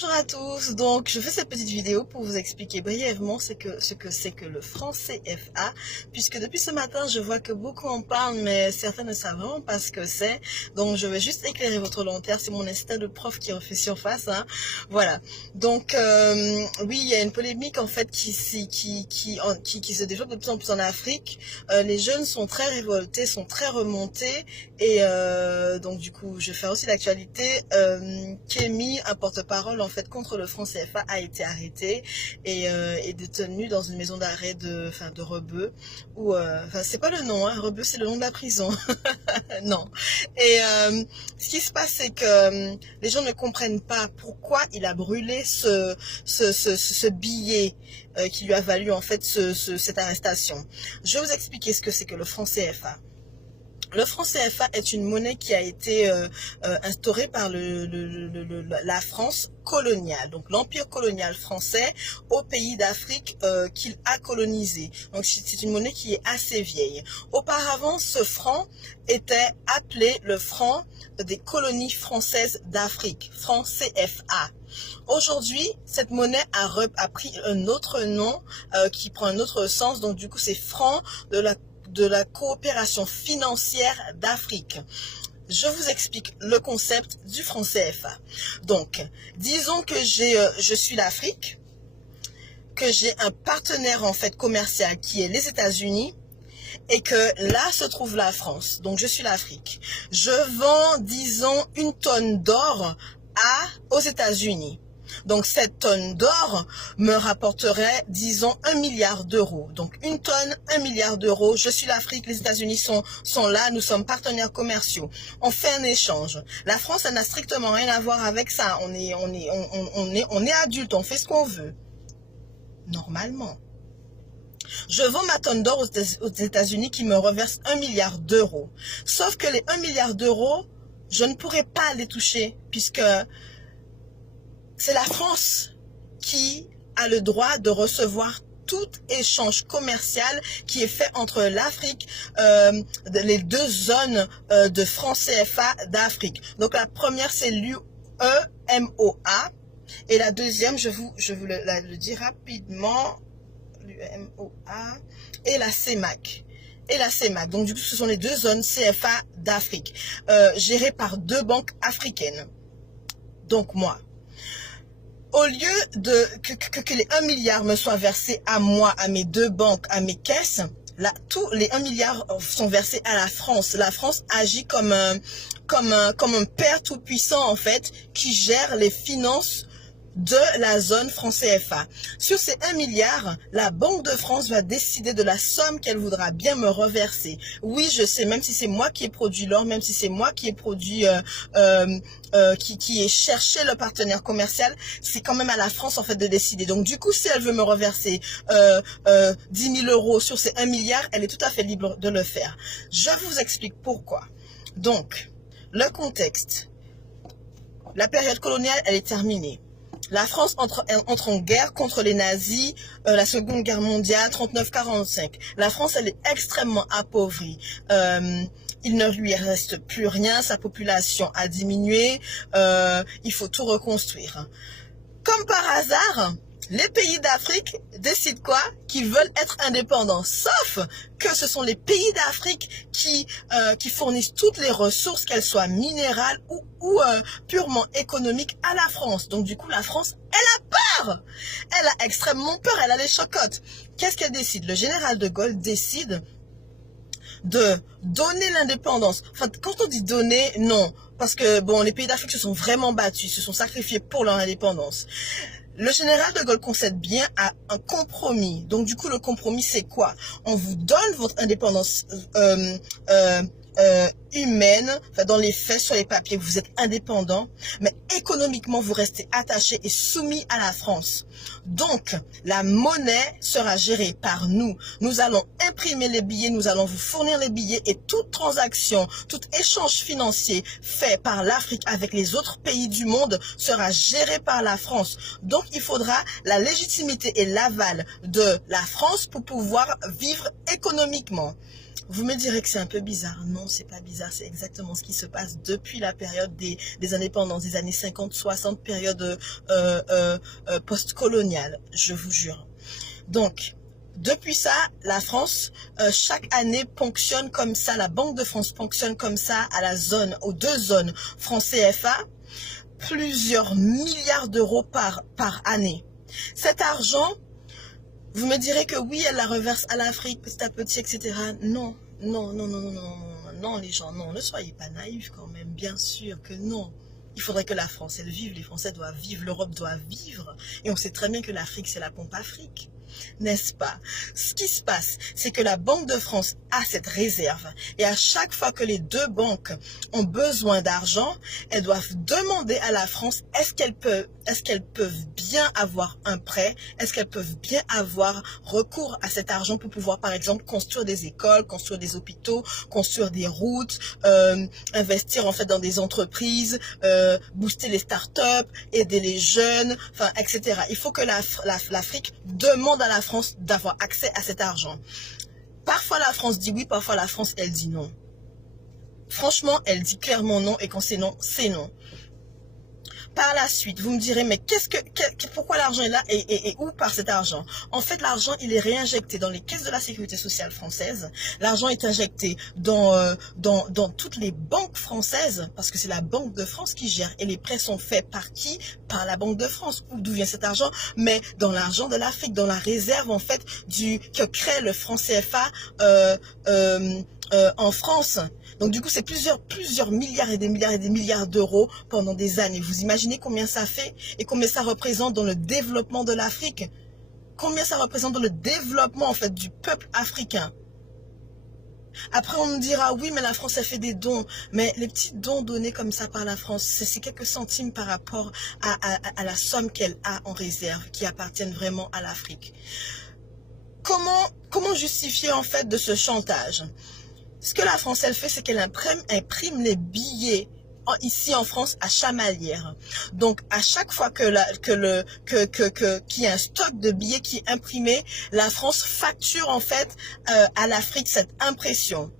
Bonjour à tous, donc je fais cette petite vidéo pour vous expliquer brièvement ce que c'est que le franc CFA, puisque depuis ce matin je vois que beaucoup en parlent mais certains ne savent vraiment pas ce que c'est, donc je vais juste éclairer votre lanterne, c'est mon instinct de prof qui refait surface, hein. Voilà, donc oui, il y a une polémique en fait qui se développe de plus en plus en Afrique. Les jeunes sont très révoltés, sont très remontés et donc du coup je vais faire aussi l'actualité. Kémy, un porte-parole en fait contre le franc CFA, a été arrêté et détenu dans une maison d'arrêt de Rebeu, ou c'est pas le nom, hein, Rebeu c'est le nom de la prison. Non. Et ce qui se passe, c'est que les gens ne comprennent pas pourquoi il a brûlé ce billet qui lui a valu en fait cette arrestation. Je vais vous expliquer ce que c'est que le franc CFA. Le franc CFA est une monnaie qui a été instaurée par la France coloniale, donc l'empire colonial français au pays d'Afrique qu'il a colonisé. Donc c'est une monnaie qui est assez vieille. Auparavant, ce franc était appelé le franc des colonies françaises d'Afrique, franc CFA. Aujourd'hui, cette monnaie a pris un autre nom qui prend un autre sens, donc du coup c'est franc de la coopération financière d'Afrique. Je vous explique le concept du franc CFA. Donc, disons que je suis l'Afrique, que j'ai un partenaire en fait commercial qui est les États-Unis, et que là se trouve la France. Donc, je suis l'Afrique. Je vends, disons, une tonne d'or aux États-Unis. Donc, cette tonne d'or me rapporterait, disons, 1 milliard d'euros. Donc, une tonne, 1 milliard d'euros. Je suis l'Afrique, les États-Unis sont là, nous sommes partenaires commerciaux. On fait un échange. La France, ça n'a strictement rien à voir avec ça. On est adulte, on fait ce qu'on veut. Normalement. Je vends ma tonne d'or aux États-Unis qui me reverse 1 milliard d'euros. Sauf que les 1 milliard d'euros, je ne pourrais pas les toucher puisque c'est la France qui a le droit de recevoir tout échange commercial qui est fait entre l'Afrique, les deux zones de franc CFA d'Afrique. Donc la première c'est l'UEMOA et la deuxième, je vous le dis rapidement, l'UEMOA et la CEMAC. Donc du coup ce sont les deux zones CFA d'Afrique, gérées par deux banques africaines. Donc moi, au lieu que les 1 milliard me soient versés à moi, à mes deux banques, à mes caisses, là, tous les 1 milliard sont versés à la France. La France agit comme un père tout puissant, en fait, qui gère les finances de la zone franc CFA. Sur ces 1 milliard, la Banque de France va décider de la somme qu'elle voudra bien me reverser. Oui, je sais, même si c'est moi qui ai produit l'or, même si c'est moi qui ai produit, qui ai cherché le partenaire commercial, c'est quand même à la France en fait de décider. Donc du coup, si elle veut me reverser 10 000 euros sur ces 1 milliard, elle est tout à fait libre de le faire. Je vous explique pourquoi. Donc, le contexte. La période coloniale, elle est terminée. La France entre en guerre contre les nazis, la Seconde Guerre mondiale, 39-45. La France, elle est extrêmement appauvrie. Il ne lui reste plus rien, sa population a diminué, il faut tout reconstruire. Comme par hasard, les pays d'Afrique décident quoi? Qu'ils veulent être indépendants. Sauf que ce sont les pays d'Afrique qui fournissent toutes les ressources, qu'elles soient minérales ou purement économiques, à la France. Donc du coup, la France, elle a peur. Elle a extrêmement peur, elle a les chocottes. Qu'est-ce qu'elle décide? Le général de Gaulle décide de donner l'indépendance. Enfin, quand on dit donner, non. Parce que, bon, les pays d'Afrique se sont vraiment battus, se sont sacrifiés pour leur indépendance. Le général de Gaulle concède bien à un compromis. Donc, du coup, le compromis, c'est quoi? On vous donne votre indépendance humaine, enfin, dans les faits, sur les papiers, vous êtes indépendant, mais économiquement, vous restez attaché et soumis à la France. Donc, la monnaie sera gérée par nous. Nous allons imprimer les billets, nous allons vous fournir les billets et toute transaction, tout échange financier fait par l'Afrique avec les autres pays du monde sera géré par la France. Donc, il faudra la légitimité et l'aval de la France pour pouvoir vivre économiquement. Vous me direz que c'est un peu bizarre. Non, c'est pas bizarre. C'est exactement ce qui se passe depuis la période des indépendances, des années 50, 60, période post-coloniale. Je vous jure. Donc, depuis ça, la France, chaque année ponctionne comme ça, la Banque de France ponctionne comme ça à la zone, aux deux zones franc CFA, plusieurs milliards d'euros par année. Cet argent, vous me direz que oui, elle la reverse à l'Afrique petit à petit, etc. Non, non, non, non, non, non, non, les gens, non, ne soyez pas naïfs quand même, bien sûr que non. Il faudrait que la France, elle vive, les Français doivent vivre, l'Europe doit vivre. Et on sait très bien que l'Afrique, c'est la pompe Afrique. N'est-ce pas? Ce qui se passe, c'est que la Banque de France a cette réserve. Et à chaque fois que les deux banques ont besoin d'argent, elles doivent demander à la France, est-ce qu'elles peuvent bien avoir un prêt? Est-ce qu'elles peuvent bien avoir recours à cet argent pour pouvoir, par exemple, construire des écoles, construire des hôpitaux, construire des routes, investir en fait dans des entreprises, booster les startups, aider les jeunes, enfin, etc. Il faut que l'Afrique demande à la France d'avoir accès à cet argent. Parfois la France dit oui, parfois la France elle dit non. Franchement, elle dit clairement non, et quand c'est non, c'est non. Par la suite, vous me direz, mais pourquoi l'argent est là et où part cet argent? En fait, l'argent, il est réinjecté dans les caisses de la sécurité sociale française. L'argent est injecté dans toutes les banques françaises, parce que c'est la Banque de France qui gère. Et les prêts sont faits par qui? Par la Banque de France. D'où vient cet argent? Mais dans l'argent de l'Afrique, dans la réserve, en fait, que crée le franc CFA en France. Donc du coup, c'est plusieurs milliards et des milliards d'euros pendant des années. Vous imaginez combien ça fait et combien ça représente dans le développement de l'Afrique? Combien ça représente dans le développement en fait du peuple africain? Après, on nous dira, oui, mais la France a fait des dons. Mais les petits dons donnés comme ça par la France, c'est quelques centimes par rapport à la somme qu'elle a en réserve, qui appartiennent vraiment à l'Afrique. Comment justifier en fait de ce chantage? Ce que la France, elle fait, c'est qu'elle imprime les billets ici en France à chamalière. Donc, à chaque fois qu'il y a un stock de billets qui est imprimé, la France facture en fait à l'Afrique cette impression.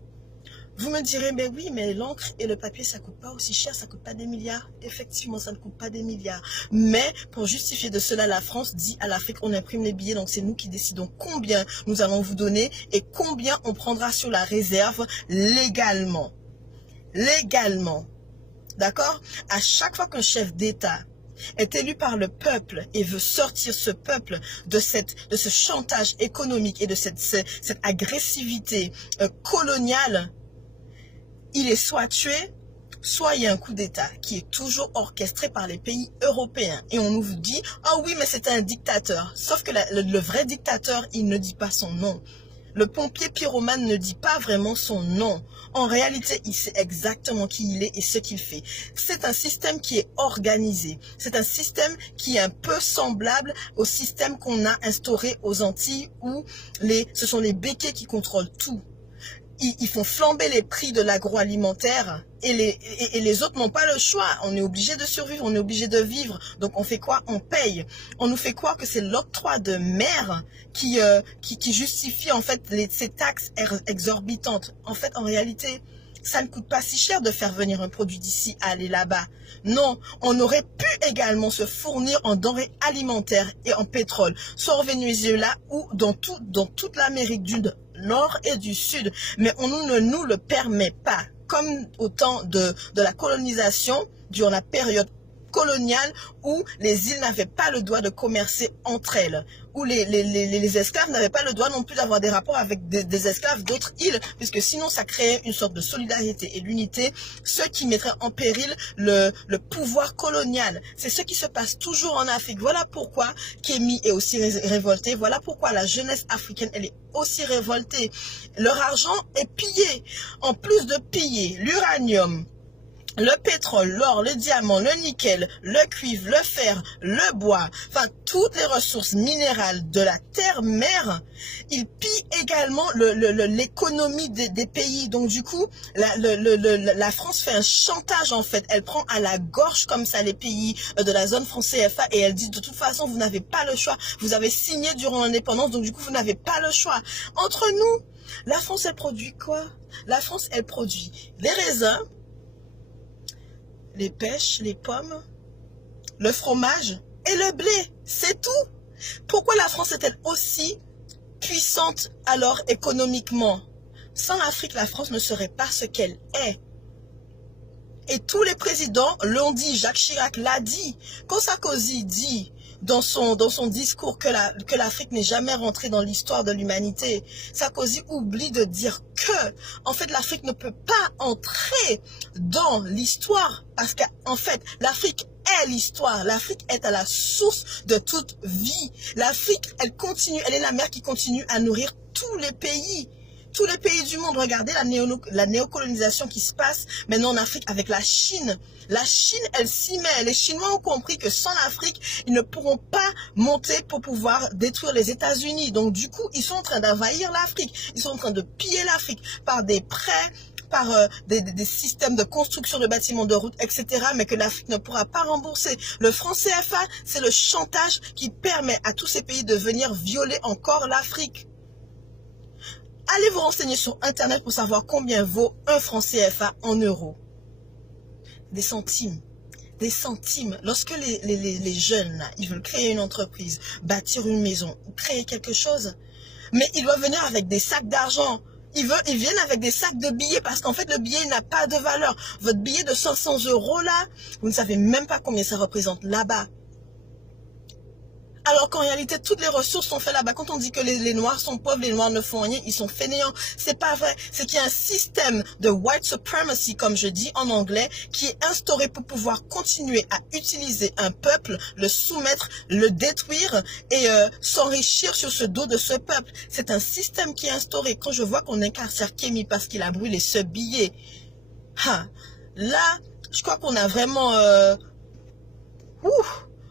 Vous me direz, mais oui, mais l'encre et le papier, ça coûte pas aussi cher, ça coûte pas des milliards. Effectivement, ça ne coûte pas des milliards. Mais pour justifier de cela, la France dit à l'Afrique, on imprime les billets, donc c'est nous qui décidons combien nous allons vous donner et combien on prendra sur la réserve légalement. Légalement. D'accord? À chaque fois qu'un chef d'État est élu par le peuple et veut sortir ce peuple de ce chantage économique et de cette agressivité coloniale, il est soit tué, soit il y a un coup d'État qui est toujours orchestré par les pays européens. Et on nous dit, ah oui, mais c'est un dictateur. Sauf que le vrai dictateur, il ne dit pas son nom. Le pompier pyromane ne dit pas vraiment son nom. En réalité, il sait exactement qui il est et ce qu'il fait. C'est un système qui est organisé. C'est un système qui est un peu semblable au système qu'on a instauré aux Antilles où ce sont les béquets qui contrôlent tout. Ils font flamber les prix de l'agroalimentaire et les autres n'ont pas le choix. On est obligé de survivre, on est obligé de vivre. Donc on fait quoi? On paye. On nous fait croire que c'est l'octroi de mer qui justifie en fait ces taxes exorbitantes. En fait, en réalité, ça ne coûte pas si cher de faire venir un produit d'ici à aller là-bas. Non, on aurait pu également se fournir en denrées alimentaires et en pétrole, soit au Venezuela ou dans toute l'Amérique du Nord et du Sud. Mais on ne nous le permet pas. Comme au temps de la colonisation, durant la période coloniale, où les îles n'avaient pas le droit de commercer entre elles, où les esclaves n'avaient pas le droit non plus d'avoir des rapports avec des esclaves d'autres îles, puisque sinon ça créait une sorte de solidarité et l'unité, ce qui mettrait en péril le pouvoir colonial. C'est ce qui se passe toujours en Afrique. Voilà pourquoi Kémy est aussi révolté, voilà pourquoi la jeunesse africaine, elle est aussi révoltée. Leur argent est pillé. En plus de piller l'uranium, le pétrole, l'or, le diamant, le nickel, le cuivre, le fer, le bois, enfin toutes les ressources minérales de la terre-mer, il pille également l'économie des pays. Donc du coup, la France fait un chantage en fait. Elle prend à la gorge comme ça les pays de la zone franc CFA et elle dit de toute façon vous n'avez pas le choix. Vous avez signé durant l'indépendance, donc du coup vous n'avez pas le choix. Entre nous, la France elle produit quoi? La France elle produit des raisins, les pêches, les pommes, le fromage et le blé. C'est tout. Pourquoi la France est-elle aussi puissante alors économiquement? Sans l'Afrique, la France ne serait pas ce qu'elle est. Et tous les présidents l'ont dit. Jacques Chirac l'a dit. Quand Sarkozy dit dans son discours que l'Afrique n'est jamais rentrée dans l'histoire de l'humanité, Sarkozy oublie de dire que, en fait, l'Afrique ne peut pas entrer dans l'histoire parce qu'en fait, l'Afrique est l'histoire. L'Afrique est à la source de toute vie. L'Afrique, elle continue, elle est la mer qui continue à nourrir tous les pays. Tous les pays du monde, regardez la néocolonisation qui se passe maintenant en Afrique avec la Chine. La Chine, elle s'y met. Les Chinois ont compris que sans l'Afrique, ils ne pourront pas monter pour pouvoir détruire les États-Unis. Donc du coup, ils sont en train d'envahir l'Afrique. Ils sont en train de piller l'Afrique par des prêts, par des systèmes de construction de bâtiments de route, etc. mais que l'Afrique ne pourra pas rembourser. Le franc CFA, c'est le chantage qui permet à tous ces pays de venir violer encore l'Afrique. Allez vous renseigner sur Internet pour savoir combien vaut un franc CFA en euros. Des centimes. Des centimes. Lorsque les jeunes, là, ils veulent créer une entreprise, bâtir une maison, créer quelque chose, mais ils doivent venir avec des sacs d'argent. Ils viennent avec des sacs de billets parce qu'en fait, le billet n'a pas de valeur. Votre billet de 500 € là, vous ne savez même pas combien ça représente là-bas. Alors qu'en réalité, toutes les ressources sont faites là-bas. Quand on dit que les Noirs sont pauvres, les Noirs ne font rien, ils sont fainéants. C'est pas vrai. C'est qu'il y a un système de white supremacy, comme je dis en anglais, qui est instauré pour pouvoir continuer à utiliser un peuple, le soumettre, le détruire et s'enrichir sur ce dos de ce peuple. C'est un système qui est instauré. Quand je vois qu'on incarcère Kémy parce qu'il a brûlé ce billet, là, je crois qu'on a vraiment...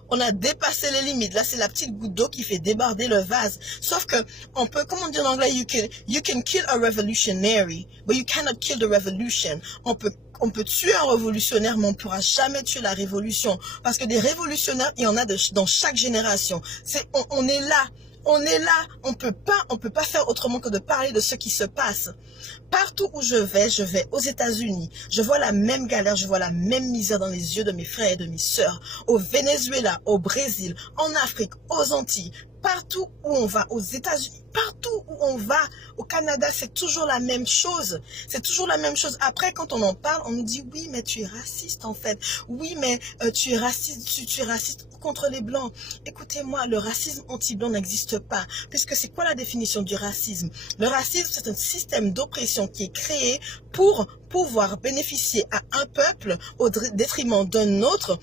on a dépassé les limites. Là, c'est la petite goutte d'eau qui fait déborder le vase. Sauf que, on peut, comme on dit en anglais, you can kill a revolutionary, but you cannot kill the revolution. On peut tuer un révolutionnaire, mais on ne pourra jamais tuer la révolution. Parce que des révolutionnaires, il y en a dans chaque génération. On est là. On est là, on peut pas faire autrement que de parler de ce qui se passe. Partout où je vais aux États-Unis, je vois la même galère, je vois la même misère dans les yeux de mes frères et de mes sœurs. Au Venezuela, au Brésil, en Afrique, aux Antilles, partout où on va, aux États-Unis, partout où on va, au Canada, c'est toujours la même chose. C'est toujours la même chose. Après, quand on en parle, on nous dit, oui, mais tu es raciste en fait. Oui, mais tu es raciste, tu es raciste contre les Blancs. Écoutez-moi, le racisme anti-blanc n'existe pas. Puisque c'est quoi la définition du racisme? Le racisme, c'est un système d'oppression qui est créé pour pouvoir bénéficier à un peuple au détriment d'un autre,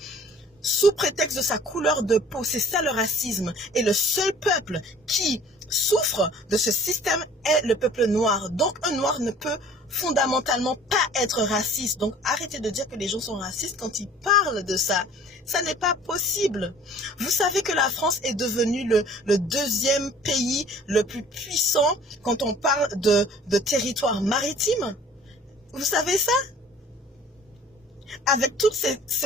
sous prétexte de sa couleur de peau. C'est ça le racisme. Et le seul peuple qui souffre de ce système est le peuple noir. Donc un noir ne peut fondamentalement pas être raciste. Donc arrêtez de dire que les gens sont racistes quand ils parlent de ça. Ça n'est pas possible. Vous savez que la France est devenue le deuxième pays le plus puissant quand on parle de territoire maritime. Vous savez ça? Avec toutes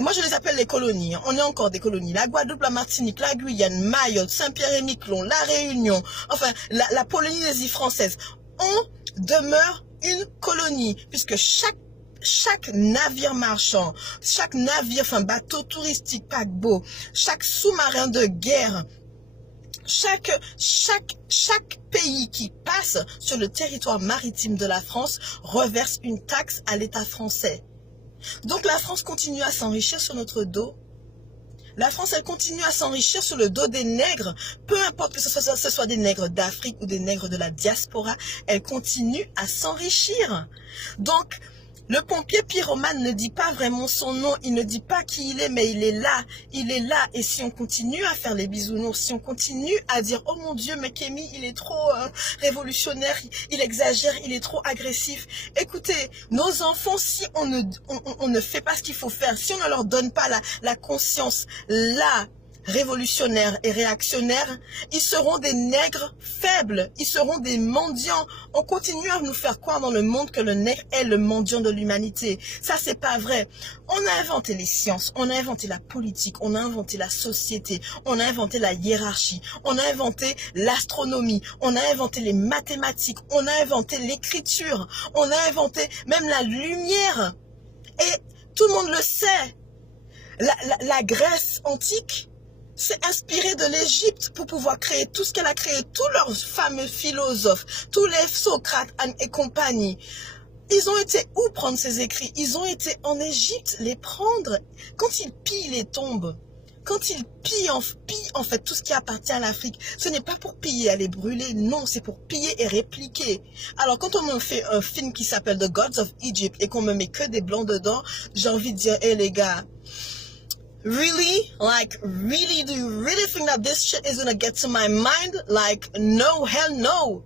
moi je les appelle les colonies, on est encore des colonies, la Guadeloupe, la Martinique, la Guyane, Mayotte, Saint-Pierre-et-Miquelon, la Réunion, enfin la Polynésie française, on demeure une colonie, puisque chaque navire marchand, chaque navire, enfin bateau touristique, paquebot, chaque sous-marin de guerre, chaque pays qui passe sur le territoire maritime de la France reverse une taxe à l'État français. Donc la France continue à s'enrichir sur notre dos. La France, elle continue à s'enrichir sur le dos des nègres. Peu importe que ce soit des nègres d'Afrique ou des nègres de la diaspora, elle continue à s'enrichir. Donc, Le pompier pyromane ne dit pas vraiment son nom, il ne dit pas qui il est, mais il est là, et si on continue à faire les bisounours, si on continue à dire, oh mon Dieu, mais Kémy, il est trop révolutionnaire, il exagère, il est trop agressif. Écoutez, nos enfants, si on ne fait pas ce qu'il faut faire, si on ne leur donne pas la conscience, là, révolutionnaires et réactionnaires, ils seront des nègres faibles, ils seront des mendiants. On continue à nous faire croire dans le monde que le nègre est le mendiant de l'humanité. Ça, c'est pas vrai. On a inventé les sciences, on a inventé la politique, on a inventé la société, on a inventé la hiérarchie, on a inventé l'astronomie, on a inventé les mathématiques, on a inventé l'écriture, on a inventé même la lumière. Et tout le monde le sait. La Grèce antique s'est inspirée de l'Égypte pour pouvoir créer tout ce qu'elle a créé, tous leurs fameux philosophes, tous les Socrates et compagnie. Ils ont été où prendre ces écrits? Ils ont été en Égypte les prendre. Quand ils pillent les tombes, quand ils pillent en fait tout ce qui appartient à l'Afrique, ce n'est pas pour piller et les brûler, non, c'est pour piller et répliquer. Alors quand on me fait un film qui s'appelle The Gods of Egypt et qu'on me met que des blancs dedans, j'ai envie de dire, hé les gars, really? Like, really? Do you really think that this shit is gonna get to my mind? Like, no, hell no.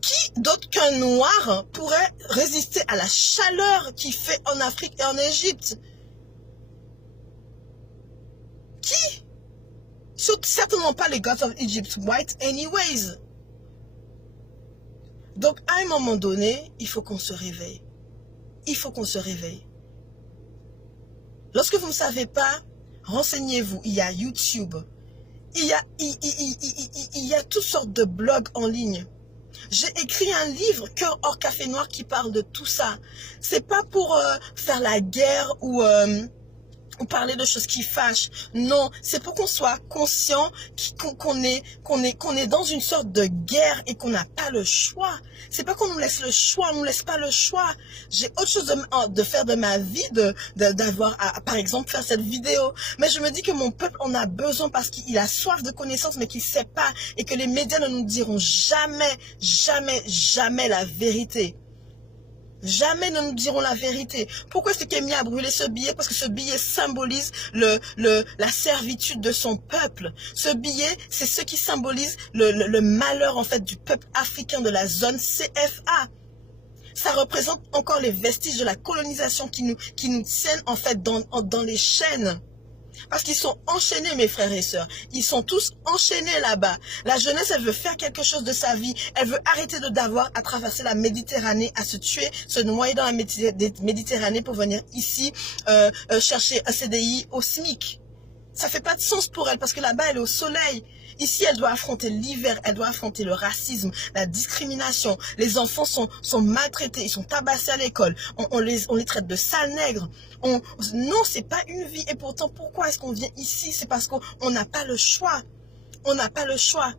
Qui d'autre qu'un noir pourrait résister à la chaleur qu'il fait en Afrique et en Égypte? Qui? Certainement pas les gods of Egypt white anyways. Donc, à un moment donné, il faut qu'on se réveille. Il faut qu'on se réveille. Lorsque vous ne savez pas, renseignez-vous. Il y a YouTube. Il y a toutes sortes de blogs en ligne. J'ai écrit un livre, Cœur hors café noir, qui parle de tout ça. C'est pas pour faire la guerre ou parler de choses qui fâchent. Non, c'est pour qu'on soit conscient qu'on est dans une sorte de guerre et qu'on n'a pas le choix. C'est pas qu'on nous laisse le choix, on nous laisse pas le choix. J'ai autre chose de faire de ma vie, d'avoir par exemple faire cette vidéo. Mais je me dis que mon peuple en a besoin parce qu'il a soif de connaissances mais qu'il sait pas, et que les médias ne nous diront jamais, jamais, jamais la vérité. Jamais ne nous diront la vérité. Pourquoi est-ce que Kémy a brûlé ce billet? Parce que ce billet symbolise la servitude de son peuple. Ce billet, c'est ce qui symbolise le malheur en fait du peuple africain de la zone CFA. Ça représente encore les vestiges de la colonisation qui nous tiennent en fait dans les chaînes. Parce qu'ils sont enchaînés, mes frères et sœurs. Ils sont tous enchaînés là-bas. La jeunesse, elle veut faire quelque chose de sa vie. Elle veut arrêter d'avoir à traverser la Méditerranée, à se tuer, se noyer dans la Méditerranée pour venir ici chercher un CDI au SMIC. Ça fait pas de sens pour elle parce que là-bas, elle est au soleil. Ici, elle doit affronter l'hiver, elle doit affronter le racisme, la discrimination. Les enfants sont maltraités, ils sont tabassés à l'école. On les traite de sales nègres. Non, c'est pas une vie. Et pourtant, pourquoi est-ce qu'on vient ici? C'est parce qu'on n'a pas le choix. On n'a pas le choix.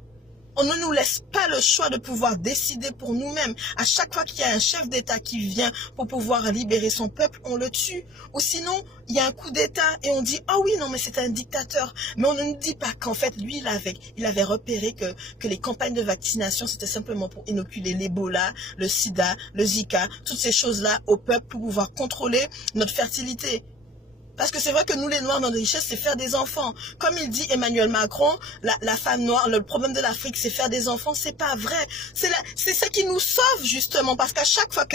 On ne nous laisse pas le choix de pouvoir décider pour nous-mêmes. À chaque fois qu'il y a un chef d'État qui vient pour pouvoir libérer son peuple, on le tue. Ou sinon, il y a un coup d'État et on dit « Ah oui, non, mais c'est un dictateur ». Mais on ne nous dit pas qu'en fait, lui, il avait repéré que les campagnes de vaccination, c'était simplement pour inoculer l'Ebola, le sida, le Zika, toutes ces choses-là au peuple pour pouvoir contrôler notre fertilité. Parce que c'est vrai que nous, les Noirs, notre richesse, c'est faire des enfants. Comme il dit Emmanuel Macron, la femme noire, le problème de l'Afrique, c'est faire des enfants. C'est pas vrai. C'est ça qui nous sauve, justement. Parce qu'à chaque fois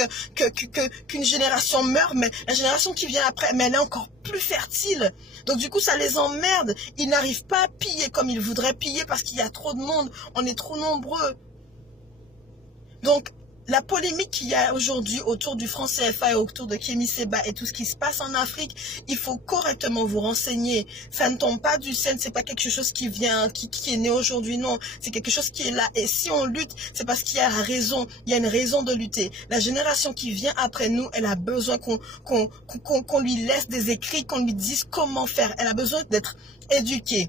qu'une génération meurt, mais la génération qui vient après, mais elle est encore plus fertile. Donc, du coup, ça les emmerde. Ils n'arrivent pas à piller comme ils voudraient piller parce qu'il y a trop de monde. On est trop nombreux. Donc, la polémique qu'il y a aujourd'hui autour du franc CFA et autour de Kémy Séba et tout ce qui se passe en Afrique, il faut correctement vous renseigner. Ça ne tombe pas du ciel, c'est pas quelque chose qui vient, qui est né aujourd'hui, non. C'est quelque chose qui est là. Et si on lutte, c'est parce qu'il y a raison, il y a une raison de lutter. La génération qui vient après nous, elle a besoin qu'on lui laisse des écrits, qu'on lui dise comment faire. Elle a besoin d'être éduquée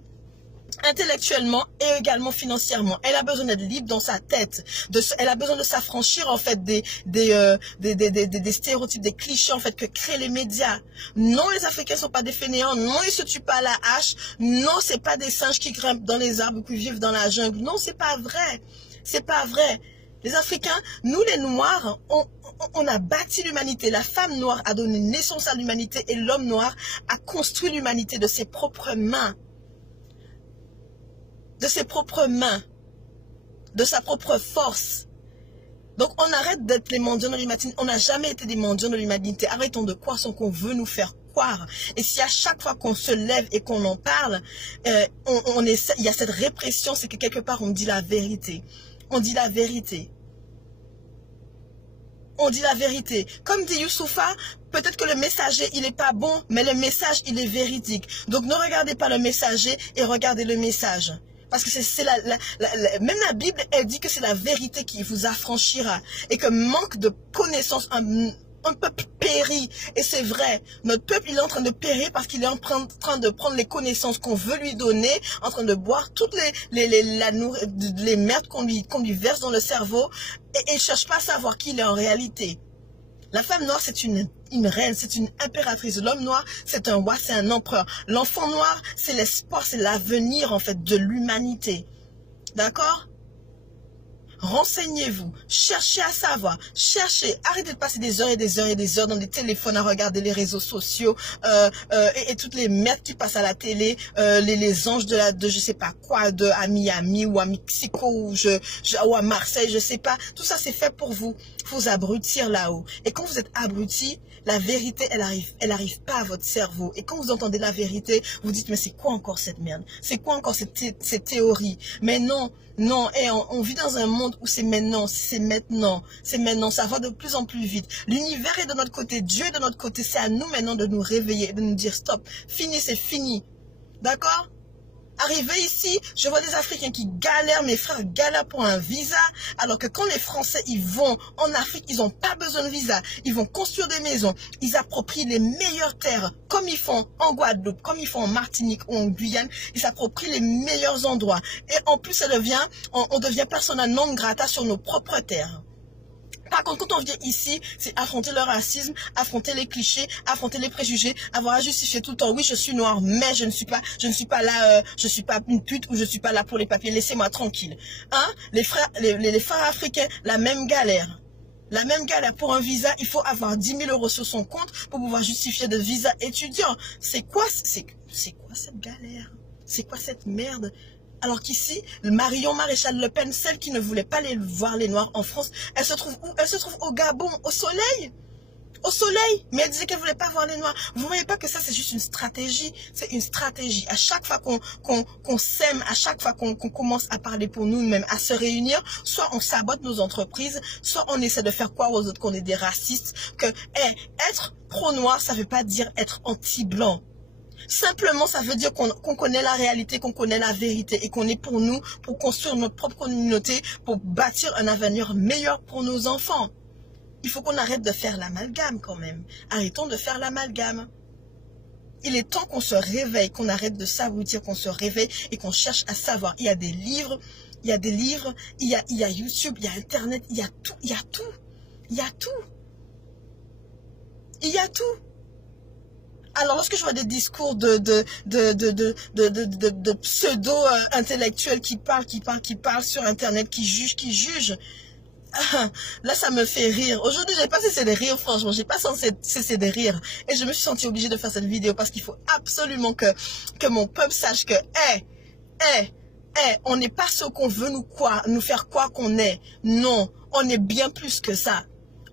intellectuellement et également financièrement. Elle a besoin d'être libre dans sa tête. Elle a besoin de s'affranchir en fait des stéréotypes, des clichés en fait que créent les médias. Non, les Africains sont pas des fainéants. Non, ils se tuent pas à la hache. Non, c'est pas des singes qui grimpent dans les arbres ou qui vivent dans la jungle. Non, c'est pas vrai. C'est pas vrai. Les Africains, nous les Noirs, on a bâti l'humanité. La femme noire a donné naissance à l'humanité et l'homme noir a construit l'humanité de ses propres mains. De ses propres mains. De sa propre force. Donc on arrête d'être les mendiants de l'humanité. On n'a jamais été des mendiants de l'humanité. Arrêtons de croire ce qu'on veut nous faire croire. Et si à chaque fois qu'on se lève et qu'on en parle, il y a cette répression, c'est que quelque part on dit la vérité. On dit la vérité. On dit la vérité. Comme dit Youssoufa, peut-être que le messager, il n'est pas bon, mais le message, il est véridique. Donc ne regardez pas le messager et regardez le message. Parce que c'est même la Bible, elle dit que c'est la vérité qui vous affranchira. Et que manque de connaissances, un peuple périt. Et c'est vrai, notre peuple il est en train de périr parce qu'il est en train de prendre les connaissances qu'on veut lui donner, en train de boire toutes les merdes qu'on lui verse dans le cerveau, et il ne cherche pas à savoir qui il est en réalité. La femme noire, c'est une reine, c'est une impératrice. L'homme noir, c'est un roi, c'est un empereur. L'enfant noir, c'est l'espoir, c'est l'avenir en fait de l'humanité. D'accord ? Renseignez-vous, cherchez à savoir, cherchez, arrêtez de passer des heures et des heures et des heures dans des téléphones à regarder les réseaux sociaux et toutes les merdes qui passent à la télé, les anges de je sais pas quoi, à Miami ou à Mexico ou à Marseille, je sais pas. Tout ça c'est fait pour vous abrutir là-haut. Et quand vous êtes abruti, la vérité elle arrive pas à votre cerveau. Et quand vous entendez la vérité, vous dites mais c'est quoi encore cette merde? C'est quoi encore cette théorie? Mais non. Non, et on vit dans un monde où c'est maintenant, ça va de plus en plus vite. L'univers est de notre côté, Dieu est de notre côté, c'est à nous maintenant de nous réveiller, de nous dire stop, fini, c'est fini. D'accord ? Arrivé ici, je vois des Africains qui galèrent, mes frères galèrent pour un visa, alors que quand les Français ils vont en Afrique, ils n'ont pas besoin de visa. Ils vont construire des maisons, ils approprient les meilleures terres, comme ils font en Guadeloupe, comme ils font en Martinique ou en Guyane, ils s'approprient les meilleurs endroits. Et en plus, on devient persona non grata sur nos propres terres. Par contre, quand on vient ici, c'est affronter le racisme, affronter les clichés, affronter les préjugés, avoir à justifier tout le temps. Oui, je suis noire, mais je ne suis pas là, je suis pas une pute ou je suis pas là pour les papiers. Laissez-moi tranquille. Hein? Les frères africains, la même galère. La même galère pour un visa, il faut avoir 10 000 € sur son compte pour pouvoir justifier de visa étudiant. C'est quoi cette galère? C'est quoi cette merde? Alors qu'ici, Marion Maréchal Le Pen, celle qui ne voulait pas voir les Noirs en France, elle se trouve où? Elle se trouve au Gabon, au soleil. Au soleil. Mais elle disait qu'elle ne voulait pas voir les Noirs. Vous ne voyez pas que ça, c'est juste une stratégie. C'est une stratégie. À chaque fois qu'on s'aime, à chaque fois qu'on commence à parler pour nous-mêmes, à se réunir, soit on sabote nos entreprises, soit on essaie de faire croire aux autres qu'on est des racistes, que être pro-noir, ça ne veut pas dire être anti-blanc. Simplement, ça veut dire qu'on connaît la réalité, qu'on connaît la vérité et qu'on est pour nous, pour construire notre propre communauté, pour bâtir un avenir meilleur pour nos enfants. Il faut qu'on arrête de faire l'amalgame quand même. Arrêtons de faire l'amalgame. Il est temps qu'on se réveille, qu'on arrête de s'abrutir, qu'on se réveille et qu'on cherche à savoir. Il y a des livres, il y a YouTube, il y a Internet, il y a tout, il y a tout. Il y a tout. Il y a tout. Alors, lorsque je vois des discours de pseudo-intellectuels qui parlent sur Internet, qui jugent, là, ça me fait rire. Aujourd'hui, j'ai pas cessé de rire, franchement. J'ai pas cessé de rire. Et je me suis sentie obligée de faire cette vidéo parce qu'il faut absolument que mon peuple sache que, on n'est pas ce qu'on veut nous faire croire qu'on est. Non, on est bien plus que ça.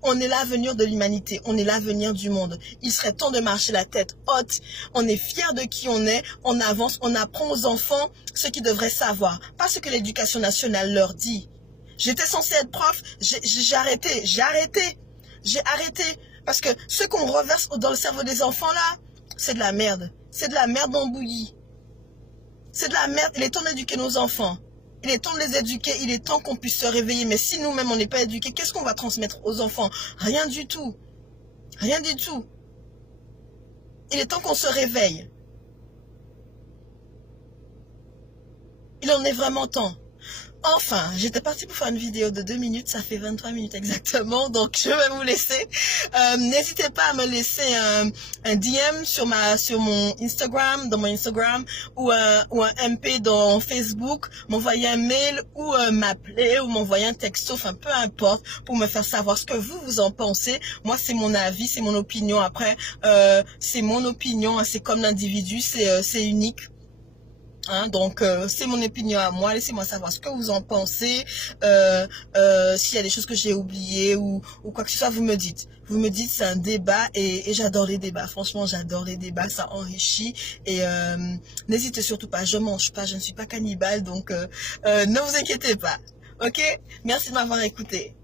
On est l'avenir de l'humanité, on est l'avenir du monde. Il serait temps de marcher la tête haute. On est fiers de qui on est, on avance, on apprend aux enfants ce qu'ils devraient savoir. Pas ce que l'éducation nationale leur dit. J'étais censée être prof, j'ai arrêté. Parce que ce qu'on reverse dans le cerveau des enfants là, c'est de la merde. C'est de la merde en bouillie. C'est de la merde, il est temps d'éduquer nos enfants. Il est temps de les éduquer, il est temps qu'on puisse se réveiller. Mais si nous-mêmes, on n'est pas éduqués, qu'est-ce qu'on va transmettre aux enfants? Rien du tout. Rien du tout. Il est temps qu'on se réveille. Il en est vraiment temps. Enfin, j'étais partie pour faire une vidéo de 2 minutes, ça fait 23 minutes exactement, donc je vais vous laisser. N'hésitez pas à me laisser un DM sur mon Instagram, dans mon Instagram, ou un MP dans Facebook, m'envoyer un mail ou m'appeler ou m'envoyer un texto, enfin peu importe, pour me faire savoir ce que vous en pensez. Moi, c'est mon avis, c'est mon opinion. Après, c'est mon opinion, c'est comme l'individu, c'est unique. Hein, donc c'est mon opinion à moi, laissez-moi savoir ce que vous en pensez, s'il y a des choses que j'ai oubliées ou quoi que ce soit, vous me dites, c'est un débat et j'adore les débats, franchement j'adore les débats, ça enrichit et n'hésitez surtout pas, je mange pas, je ne suis pas cannibale, donc ne vous inquiétez pas, ok, merci de m'avoir écouté.